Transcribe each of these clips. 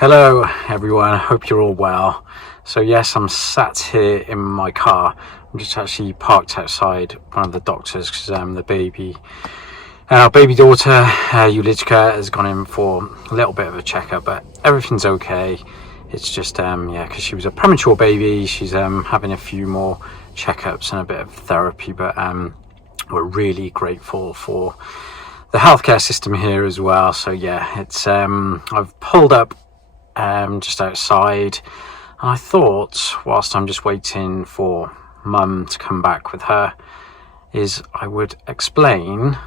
Hello everyone, I hope you're all well. So yes, I'm sat here in my car. I'm just actually parked outside one of the doctors because our baby daughter Yuliya has gone in for a little bit of a checkup, but everything's okay. It's just because she was a premature baby, she's having a few more checkups and a bit of therapy, but we're really grateful for the healthcare system here as well. So yeah, it's I've pulled up just outside, and I thought, whilst I'm just waiting for Mum to come back with her, is I would explain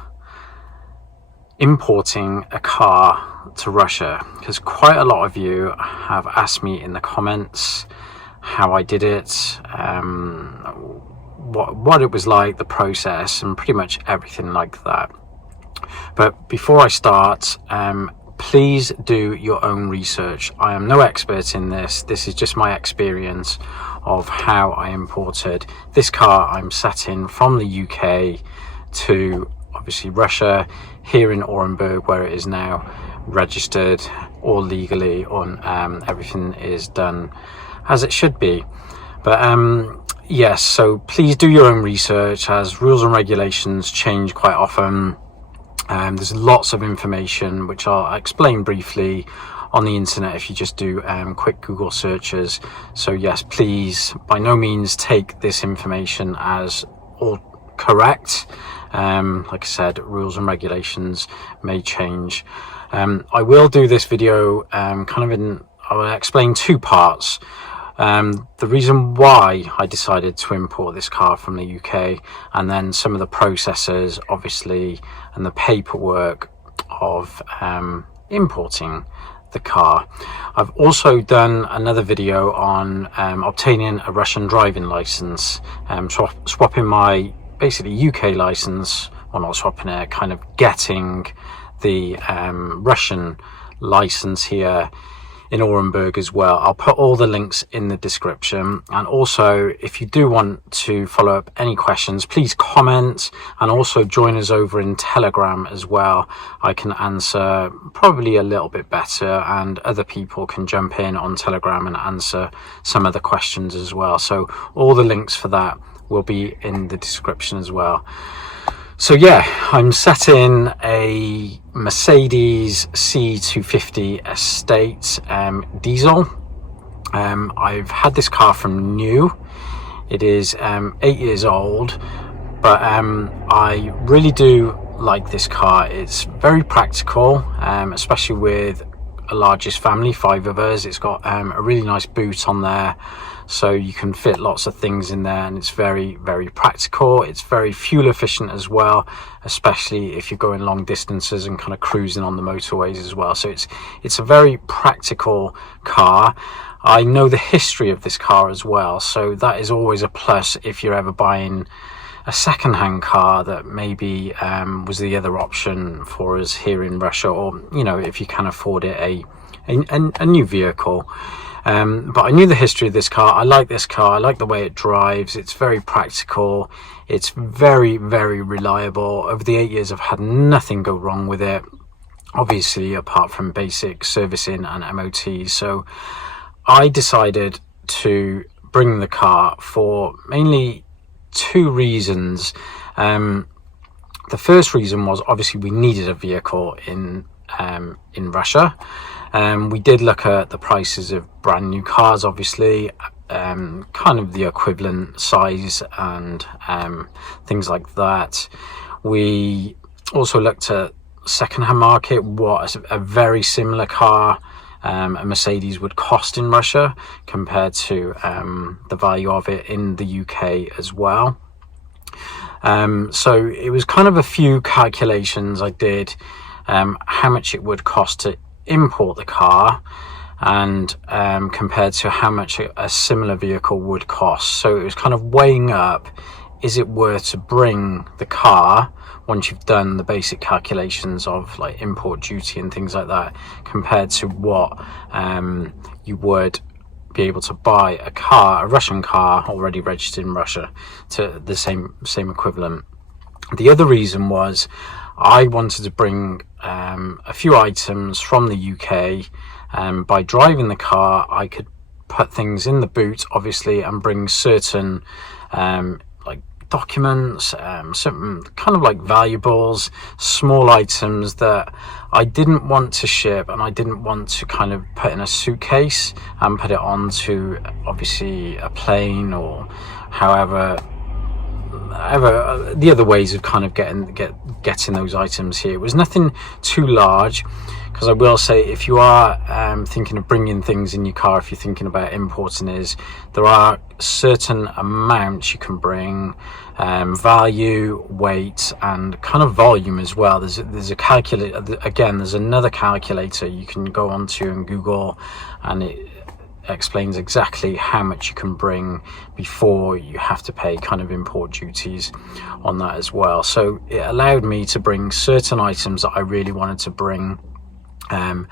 importing a car to Russia, because quite a lot of you have asked me in the comments how I did it, what it was like, the process, and pretty much everything like that. But before I start, please do your own research. I am no expert in this. This is just my experience of how I imported this car I'm sat in from the UK to obviously Russia, here in Orenburg, where it is now registered all legally on. Everything is done as it should be. But yes, so please do your own research, as rules and regulations change quite often. There's lots of information which I'll explain briefly on the internet if you just do quick Google searches. So yes, please by no means take this information as all correct. Like I said, rules and regulations may change. I will do this video I'll explain two parts. The reason why I decided to import this car from the UK, and then some of the processes obviously and the paperwork of importing the car. I've also done another video on obtaining a Russian driving license, swapping my basically UK license, or not swapping it, kind of getting the Russian license here in Orenburg as well. I'll put all the links in the description, and also if you do want to follow up any questions, please comment, and also join us over in Telegram as well. I can answer probably a little bit better, and other people can jump in on Telegram and answer some of the questions as well. So all the links for that will be in the description as well. So yeah, I'm sat in a Mercedes C250 Estate diesel. I've had this car from new. It is 8 years old, but I really do like this car. It's very practical, especially with a largest family, 5 of us. It's got a really nice boot on there, so you can fit lots of things in there, and it's very, very practical. It's very fuel efficient as well, especially if you're going long distances and kind of cruising on the motorways as well. So it's a very practical car. I know the history of this car as well, so that is always a plus if you're ever buying a second-hand car that maybe was the other option for us here in Russia, or if you can afford it, a new vehicle. But I knew the history of this car. I like this car. I like the way it drives. It's very practical. It's very, very reliable. Over the 8 years, I've had nothing go wrong with it, obviously apart from basic servicing and MOT. So I decided to bring the car for mainly two reasons. The first reason was obviously we needed a vehicle in Russia. We did look at the prices of brand new cars, obviously, kind of the equivalent size and things like that. We also looked at second-hand market, what a very similar car a Mercedes would cost in Russia compared to the value of it in the UK as well. So it was kind of a few calculations I did, how much it would cost to import the car, and compared to how much a similar vehicle would cost. So it was kind of weighing up, is it worth to bring the car once you've done the basic calculations of like import duty and things like that, compared to what you would be able to buy a Russian car already registered in Russia, to the same equivalent. The other reason was I wanted to bring a few items from the UK. By driving the car, I could put things in the boot, obviously, and bring certain like documents, certain kind of like valuables, small items that I didn't want to ship, and I didn't want to kind of put in a suitcase and put it onto obviously a plane, or however the other ways of kind of getting those items here. It was nothing too large, because I will say, if you are thinking of bringing things in your car, if you're thinking about importing, there are certain amounts you can bring, value, weight, and kind of volume as well. There's a calculator, again, there's another calculator you can go onto and Google, and it explains exactly how much you can bring before you have to pay kind of import duties on that as well. So it allowed me to bring certain items that I really wanted to bring, and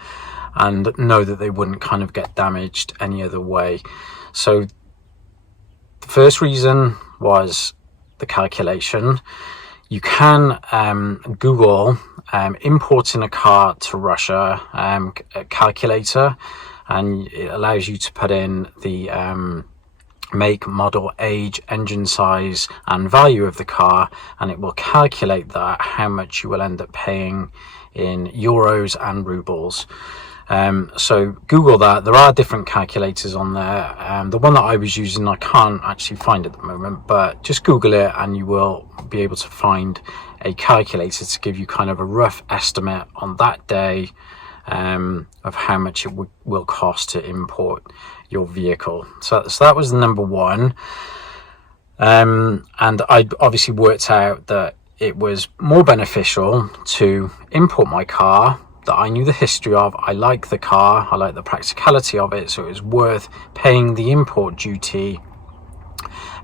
know that they wouldn't kind of get damaged any other way. So the first reason was the calculation. You can Google importing a car to Russia calculator, and it allows you to put in the make, model, age, engine size, and value of the car, and it will calculate that, how much you will end up paying in euros and rubles. So Google that. There are different calculators on there. The one that I was using, I can't actually find at the moment, but just Google it and you will be able to find a calculator to give you kind of a rough estimate on that day of how much it will cost to import your vehicle. So that was number one. And I obviously worked out that it was more beneficial to import my car, that I knew the history of. I like the car, I like the practicality of it, so it was worth paying the import duty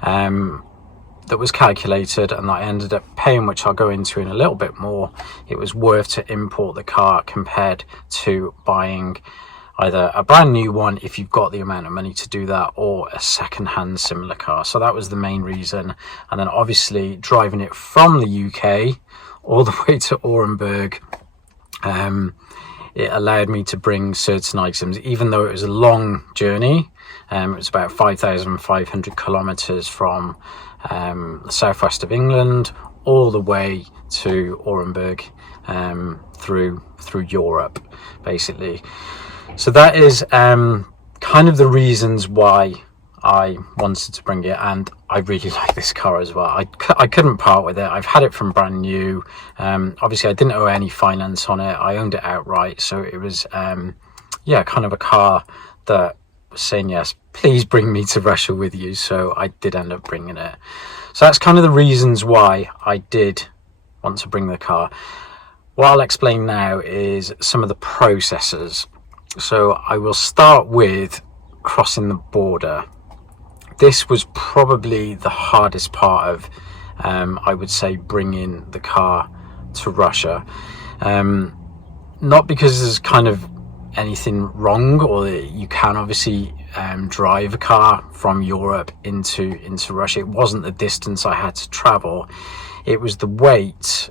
that was calculated, and that I ended up paying, which I'll go into in a little bit more. It was worth to import the car compared to buying either a brand new one, if you've got the amount of money to do that, or a second-hand similar car. So that was the main reason. And then obviously driving it from the UK all the way to Orenburg, it allowed me to bring certain items, even though it was a long journey. It was about 5,500 kilometers from the southwest of England all the way to Orenburg, through Europe, basically. So that is kind of the reasons why I wanted to bring it, and I really like this car as well. I couldn't part with it. I've had it from brand new. Obviously I didn't owe any finance on it. I owned it outright, so it was yeah, kind of a car that was saying, yes, please bring me to Russia with you. So I did end up bringing it. So that's kind of the reasons why I did want to bring the car. What I'll explain now is some of the processes. So I will start with crossing the border. This was probably the hardest part of, I would say, bringing the car to Russia. Not because there's kind of anything wrong, or you can obviously drive a car from Europe into Russia. It wasn't the distance I had to travel. It was the weight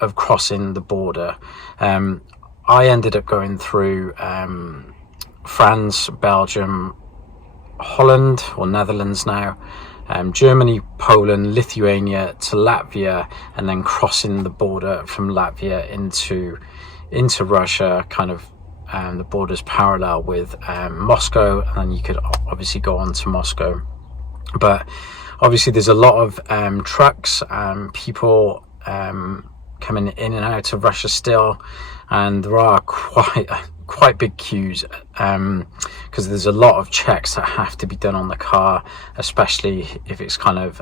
of crossing the border. I ended up going through France, Belgium, Holland, or Netherlands now, Germany, Poland, Lithuania to Latvia, and then crossing the border from Latvia into Russia, kind of the borders parallel with Moscow, and then you could obviously go on to Moscow. But obviously there's a lot of trucks and people coming in and out of Russia still, and there are quite big queues, because there's a lot of checks that have to be done on the car, especially if it's kind of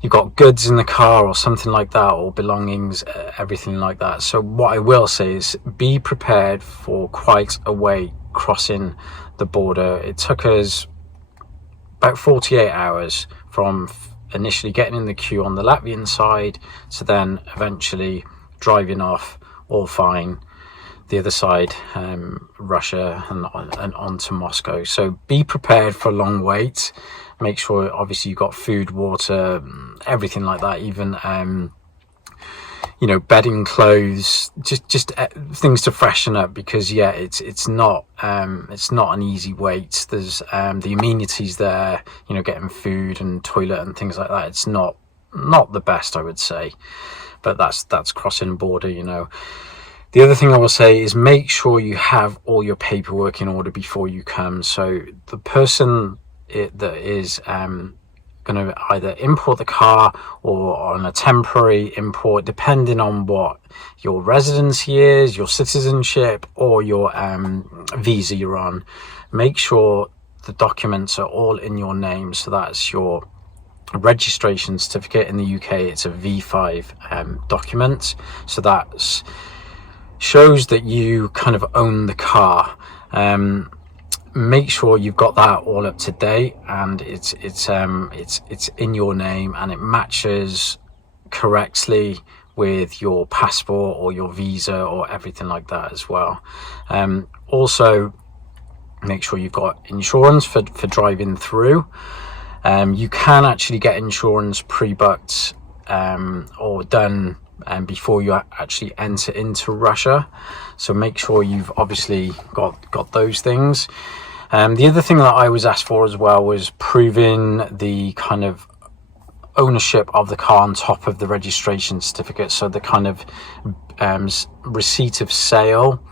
you've got goods in the car or something like that, or belongings, everything like that. So what I will say is be prepared for quite a way crossing the border. It took us about 48 hours from initially getting in the queue on the Latvian side to then eventually driving off all fine the other side, Russia, and on to Moscow. So be prepared for a long wait. Make sure obviously you've got food, water, everything like that. Even you know, bedding, clothes, just things to freshen up, because yeah, it's not an easy wait. There's the amenities there, you know, getting food and toilet and things like that. It's not the best, I would say, but that's crossing a border, you know. The other thing I will say is make sure you have all your paperwork in order before you come. So the person that is going to either import the car or on a temporary import, depending on what your residency is, your citizenship, or your visa you're on, make sure the documents are all in your name. So that's your registration certificate. In the UK, it's a V5 document. So that's shows that you kind of own the car. Make sure you've got that all up to date, and it's in your name, and it matches correctly with your passport or your visa or everything like that as well. Also, make sure you've got insurance for driving through. You can actually get insurance pre-booked or done before you actually enter into Russia, so make sure you've obviously got those things. The other thing that I was asked for as well was proving the kind of ownership of the car on top of the registration certificate, so the kind of receipt of sale.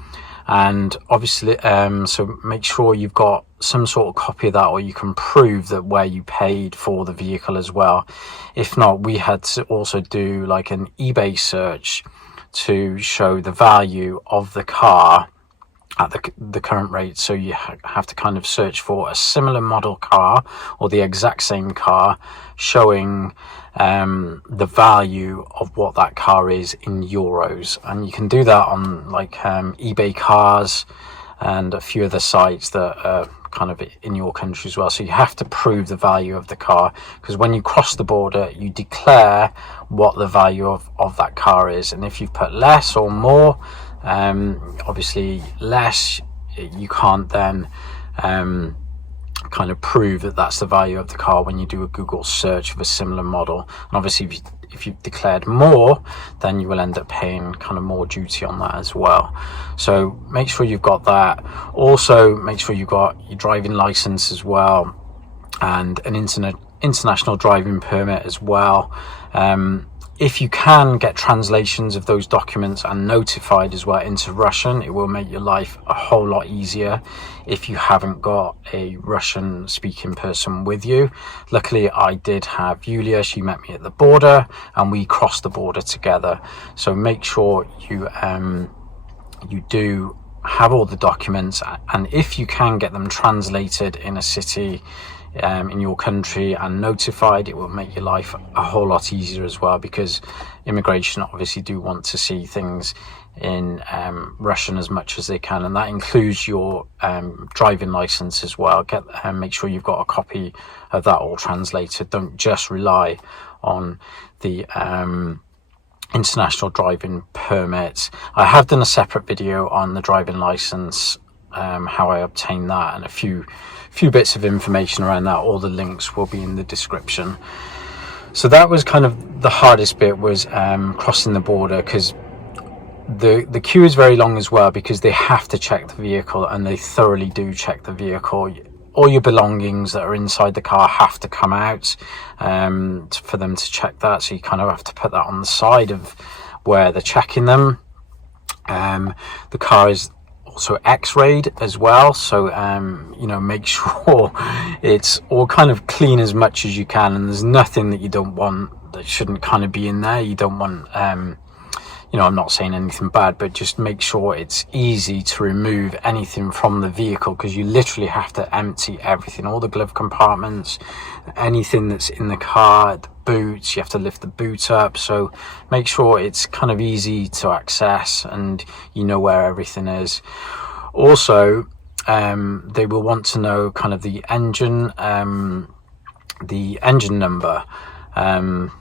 And obviously so make sure you've got some sort of copy of that, or you can prove that where you paid for the vehicle as well. If not, we had to also do like an eBay search to show the value of the car at the current rate. So you have to kind of search for a similar model car or the exact same car, showing the value of what that car is in euros. And you can do that on like eBay Cars and a few other sites that are kind of in your country as well. So you have to prove the value of the car, because when you cross the border, you declare what the value of that car is. And if you've put less or more, obviously less, you can't then kind of prove that that's the value of the car when you do a Google search of a similar model. And obviously if you've declared more, then you will end up paying kind of more duty on that as well. So make sure you've got that. Also make sure you've got your driving license as well, and an international driving permit as well. If you can get translations of those documents and notified as well into Russian, it will make your life a whole lot easier if you haven't got a Russian speaking person with you. Luckily, I did have Yuliya. She met me at the border and we crossed the border together. So make sure you do have all the documents, and if you can get them translated in a city in your country and notified, it will make your life a whole lot easier as well, because immigration obviously do want to see things in Russian as much as they can, and that includes your driving license as well. Make sure you've got a copy of that all translated. Don't just rely on the international driving permit. I have done a separate video on the driving license, how I obtained that, and a few bits of information around that. All the links will be in the description. So that was kind of the hardest bit, was crossing the border, because the queue is very long as well, because they have to check the vehicle, and they thoroughly do check the vehicle. All your belongings that are inside the car have to come out for them to check that, so you kind of have to put that on the side of where they're checking them. The car is also x-rayed as well, so make sure it's all kind of clean as much as you can, and there's nothing that you don't want that shouldn't kind of be in there. You don't want I'm not saying anything bad, but just make sure it's easy to remove anything from the vehicle, because you literally have to empty everything, all the glove compartments, anything that's in the car, the boots, you have to lift the boot up. So make sure it's kind of easy to access and you know where everything is. Also, they will want to know kind of the engine number,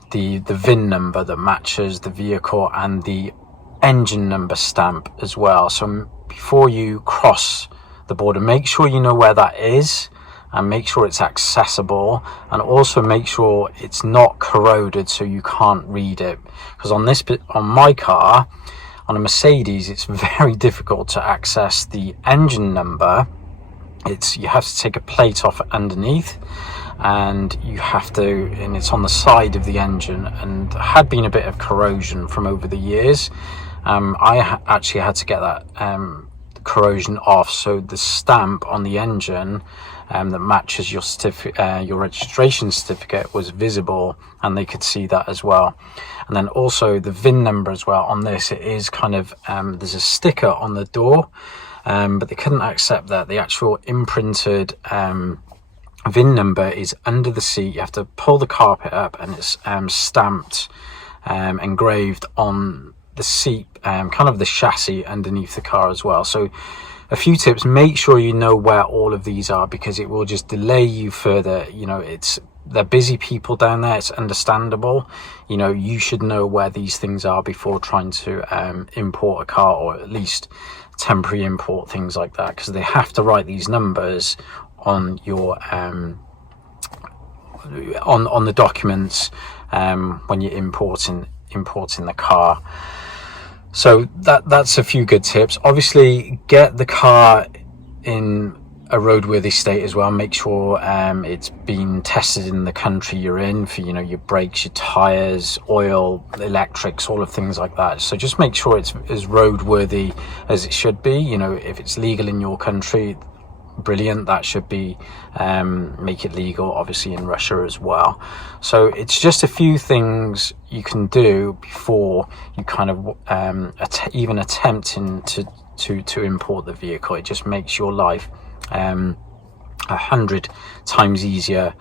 the VIN number that matches the vehicle, and the engine number stamp as well. So before you cross the border, make sure you know where that is, and make sure it's accessible, and also make sure it's not corroded so you can't read it. Because on my car, on a Mercedes, it's very difficult to access the engine number. You have to take a plate off underneath, and it's on the side of the engine, and had been a bit of corrosion from over the years. I actually had to get that corrosion off, so the stamp on the engine that matches your registration certificate was visible, and they could see that as well. And then also the VIN number as well on this, it is kind of there's a sticker on the door, but they couldn't accept that. The actual imprinted VIN number is under the seat. You have to pull the carpet up, and it's stamped, engraved on the seat, kind of the chassis underneath the car as well. So a few tips: make sure you know where all of these are, because it will just delay you further. They're busy people down there, it's understandable. You should know where these things are before trying to import a car, or at least temporary import, things like that, because they have to write these numbers on your on the documents when you're importing the car. So that's a few good tips. Obviously, get the car in a roadworthy state as well. Make sure it's been tested in the country you're in for your brakes, your tires, oil, electrics, all of things like that. So just make sure it's as roadworthy as it should be. If it's legal in your country, brilliant. That should be make it legal obviously in Russia as well. So it's just a few things you can do before you kind of even attempting to import the vehicle. It just makes your life 100 times easier,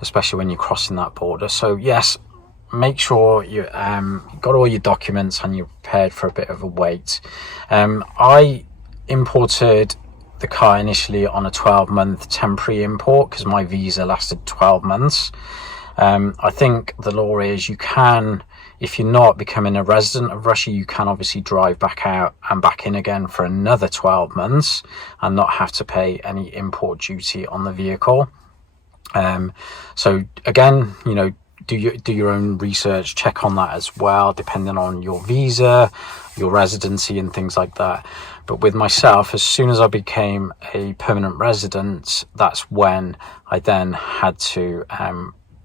especially when you're crossing that border. So yes, make sure you got all your documents and you're prepared for a bit of a wait. I imported the car initially on a 12-month temporary import because my visa lasted 12 months. I think the law is you can, if you're not becoming a resident of Russia, you can obviously drive back out and back in again for another 12 months and not have to pay any import duty on the vehicle. So again, do your own research, check on that as well, depending on your visa, your residency and things like that. But with myself, as soon as I became a permanent resident, that's when I then had to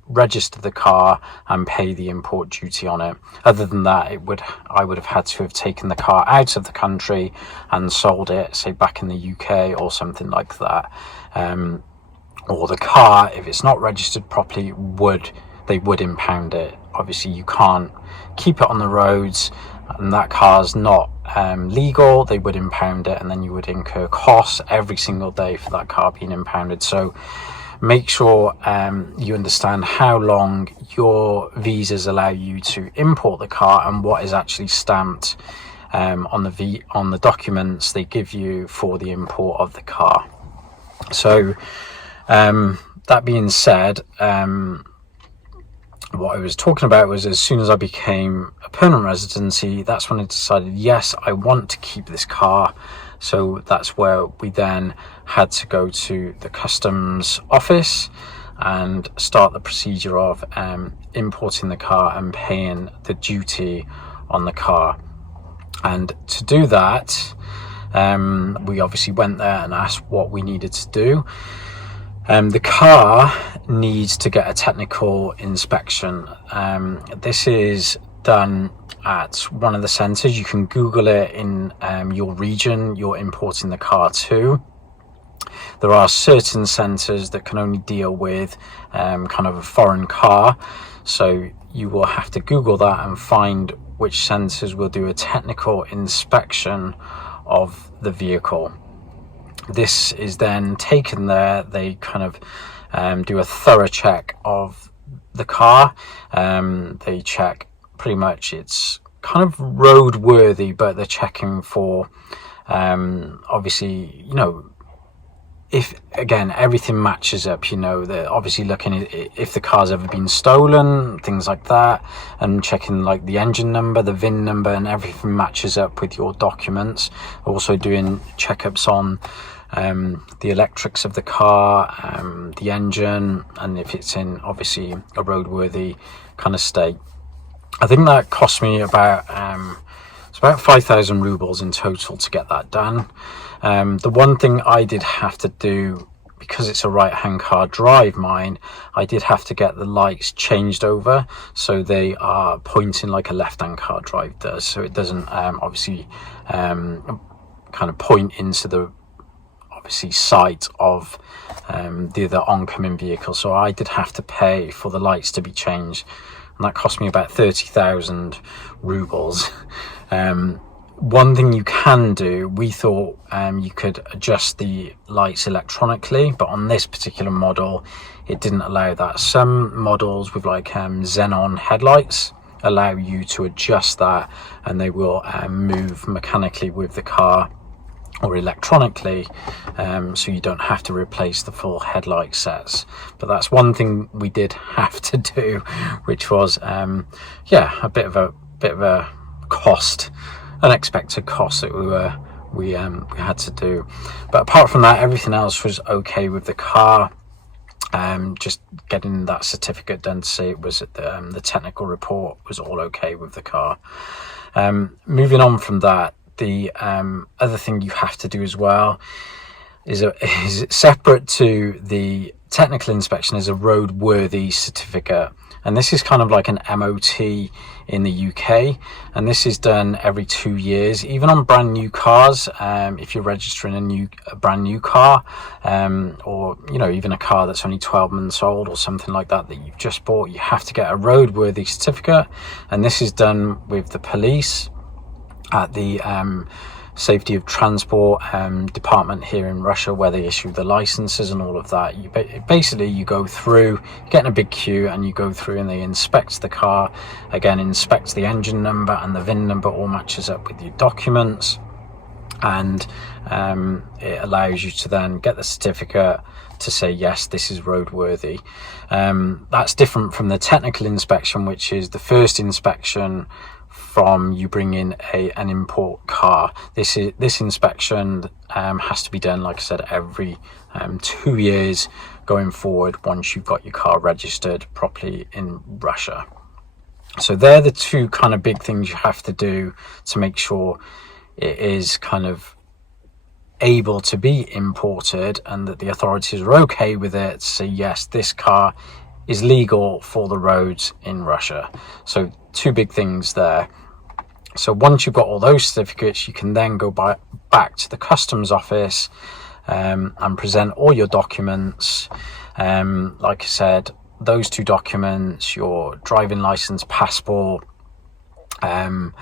register the car and pay the import duty on it. Other than that, I would have had to have taken the car out of the country and sold it, say back in the UK or something like that. Or the car, if it's not registered properly, they would impound it. Obviously you can't keep it on the roads, and that car's not legal. They would impound it, and then you would incur costs every single day for that car being impounded. So make sure you understand how long your visas allow you to import the car and what is actually stamped on the documents they give you for the import of the car. So that being said, what I was talking about was, as soon as I became a permanent residency, that's when I decided, yes, I want to keep this car. So that's where we then had to go to the customs office and start the procedure of importing the car and paying the duty on the car. And to do that, we obviously went there and asked what we needed to do. The car needs to get a technical inspection. This is done at one of the centres. You can Google it in your region you're importing the car to. There are certain centres that can only deal with kind of a foreign car, so you will have to Google that and find which centres will do a technical inspection of the vehicle. This is then taken there. They kind of do a thorough check of the car. They check pretty much it's kind of roadworthy, but they're checking for obviously if again everything matches up, you know, they're obviously looking at if the car's ever been stolen, things like that, and checking like the engine number, the VIN number, and everything matches up with your documents. Also doing checkups on the electrics of the car, the engine, and if it's in obviously a roadworthy kind of state. I think that cost me about it's about 5,000 rubles in total to get that done. The one thing I did have to do, because it's a right-hand car drive mine, I did have to get the lights changed over so they are pointing like a left-hand car drive does, so it doesn't obviously kind of point into the obviously sight of the other oncoming vehicle. So I did have to pay for the lights to be changed, and that cost me about 30,000 rubles. One thing you can do, we thought you could adjust the lights electronically, but on this particular model it didn't allow that. Some models with like xenon headlights allow you to adjust that, and they will move mechanically with the car or electronically, so you don't have to replace the full headlight sets. But that's one thing we did have to do, which was yeah, a bit of a cost, unexpected cost that we had to do. But apart from that, everything else was okay with the car. Just getting that certificate done to say it was the technical report was all okay with the car. Moving on from that, the other thing you have to do as well is separate to the technical inspection is a roadworthy certificate, and this is kind of like an MOT in the UK, and this is done every 2 years, even on brand new cars. If you're registering a brand new car, or you know, even a car that's only 12 months old or something like that you've just bought, you have to get a roadworthy certificate, and this is done with the police at the safety of transport department here in Russia, where they issue the licenses and all of that. You basically you go through, you get in a big queue, and you go through and they inspect the car, again inspect the engine number and the VIN number all matches up with your documents, and it allows you to then get the certificate to say yes, this is roadworthy. That's different from the technical inspection, which is the first inspection from you bring in an import car. This inspection has to be done, like I said, every 2 years going forward, once you've got your car registered properly in Russia. So they're the two kind of big things you have to do to make sure it is kind of able to be imported, and that the authorities are okay with it, to say yes, this car is legal for the roads in Russia. So two big things there. So once you've got all those certificates, you can then go back to the customs office and present all your documents. Like I said, those two documents, your driving license, passport, and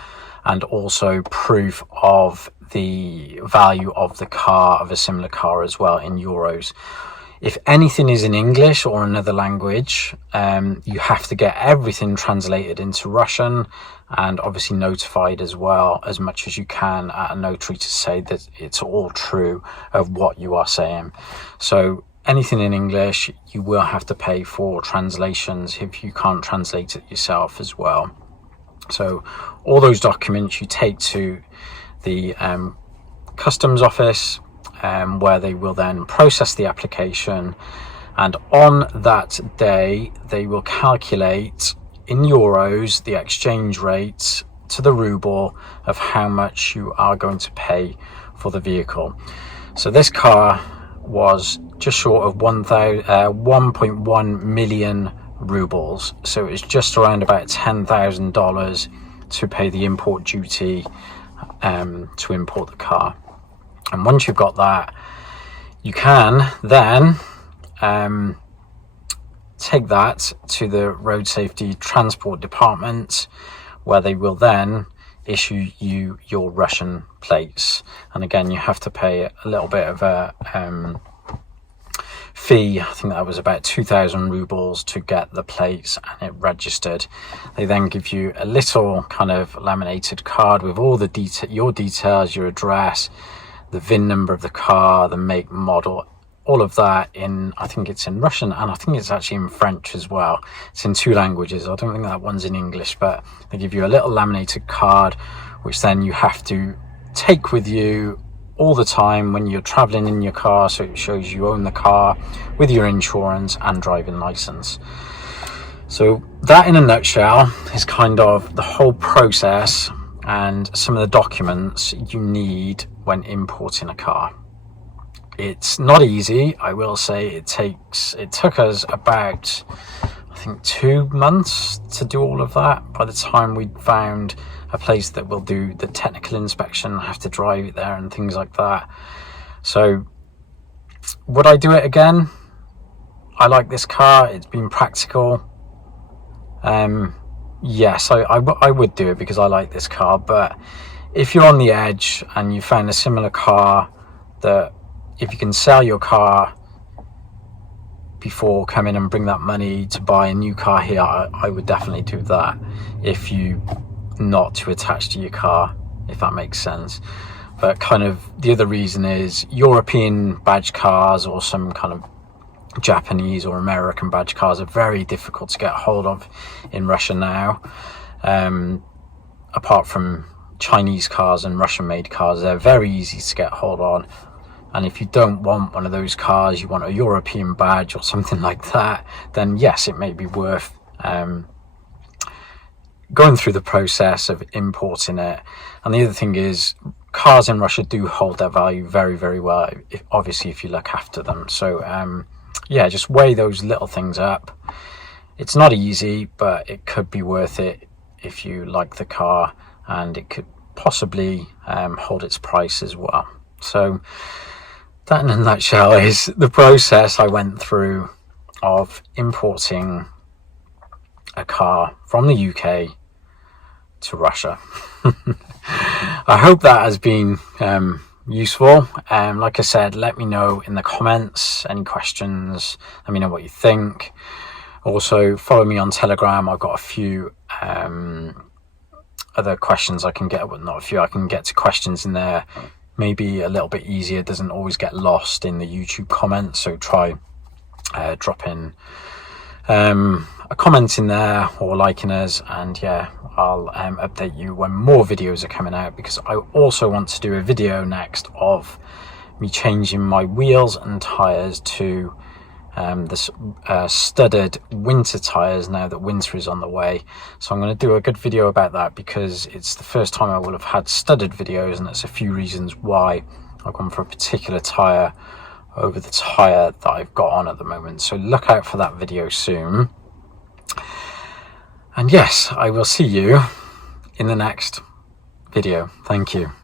also proof of the value of the car, of a similar car as well, in euros. If anything is in English or another language, you have to get everything translated into Russian, and obviously notified as well, as much as you can at a notary, to say that it's all true of what you are saying. So anything in English, you will have to pay for translations if you can't translate it yourself as well. So all those documents you take to the customs office, where they will then process the application, and on that day they will calculate in euros the exchange rate to the ruble of how much you are going to pay for the vehicle. So this car was just short of 1.1 million rubles, so it's just around about $10,000 to pay the import duty to import the car. And once you've got that, you can then take that to the road safety transport department, where they will then issue you your Russian plates. And again, you have to pay a little bit of a fee. I think that was about 2,000 rubles to get the plates and it registered. They then give you a little kind of laminated card with all the your details, your address, the VIN number of the car, the make, model, all of that in, I think it's in Russian, and I think it's actually in French as well. It's in 2 languages. I don't think that one's in English, but they give you a little laminated card, which then you have to take with you all the time when you're traveling in your car, so it shows you own the car with your insurance and driving license. So that in a nutshell is kind of the whole process and some of the documents you need when importing a car. It's not easy, I will say. It took us about, I think, 2 months to do all of that. By the time we'd found a place that will do the technical inspection, I have to drive it there and things like that. So would I do it again? I like this car, it's been practical. Yes, I would do it because I like this car. But if you're on the edge and you found a similar car, that if you can sell your car before coming and bring that money to buy a new car here, I would definitely do that, if you not too attached to your car, if that makes sense. But kind of the other reason is European badge cars or some kind of Japanese or American badge cars are very difficult to get hold of in Russia now. Apart from Chinese cars and Russian made cars, they're very easy to get hold on. And if you don't want one of those cars, you want a European badge or something like that, then yes, it may be worth going through the process of importing it. And the other thing is, cars in Russia do hold their value very, very well, obviously if you look after them. So yeah, just weigh those little things up. It's not easy, but it could be worth it if you like the car, and it could possibly hold its price as well. So that in a nutshell is the process I went through of importing a car from the UK to Russia. I hope that has been useful. Like I said, let me know in the comments any questions, let me know what you think. Also follow me on Telegram. I've got a few other questions I can get, well, not a few, I can get to questions in there maybe a little bit easier, it doesn't always get lost in the YouTube comments. So try dropping a comment in there or liking us, and yeah, I'll update you when more videos are coming out, because I also want to do a video next of me changing my wheels and tires to the studded winter tires now that winter is on the way. So I'm going to do a good video about that, because it's the first time I will have had studded videos, and there's a few reasons why I've gone for a particular tire over the tire that I've got on at the moment. So look out for that video soon. And yes, I will see you in the next video. Thank you.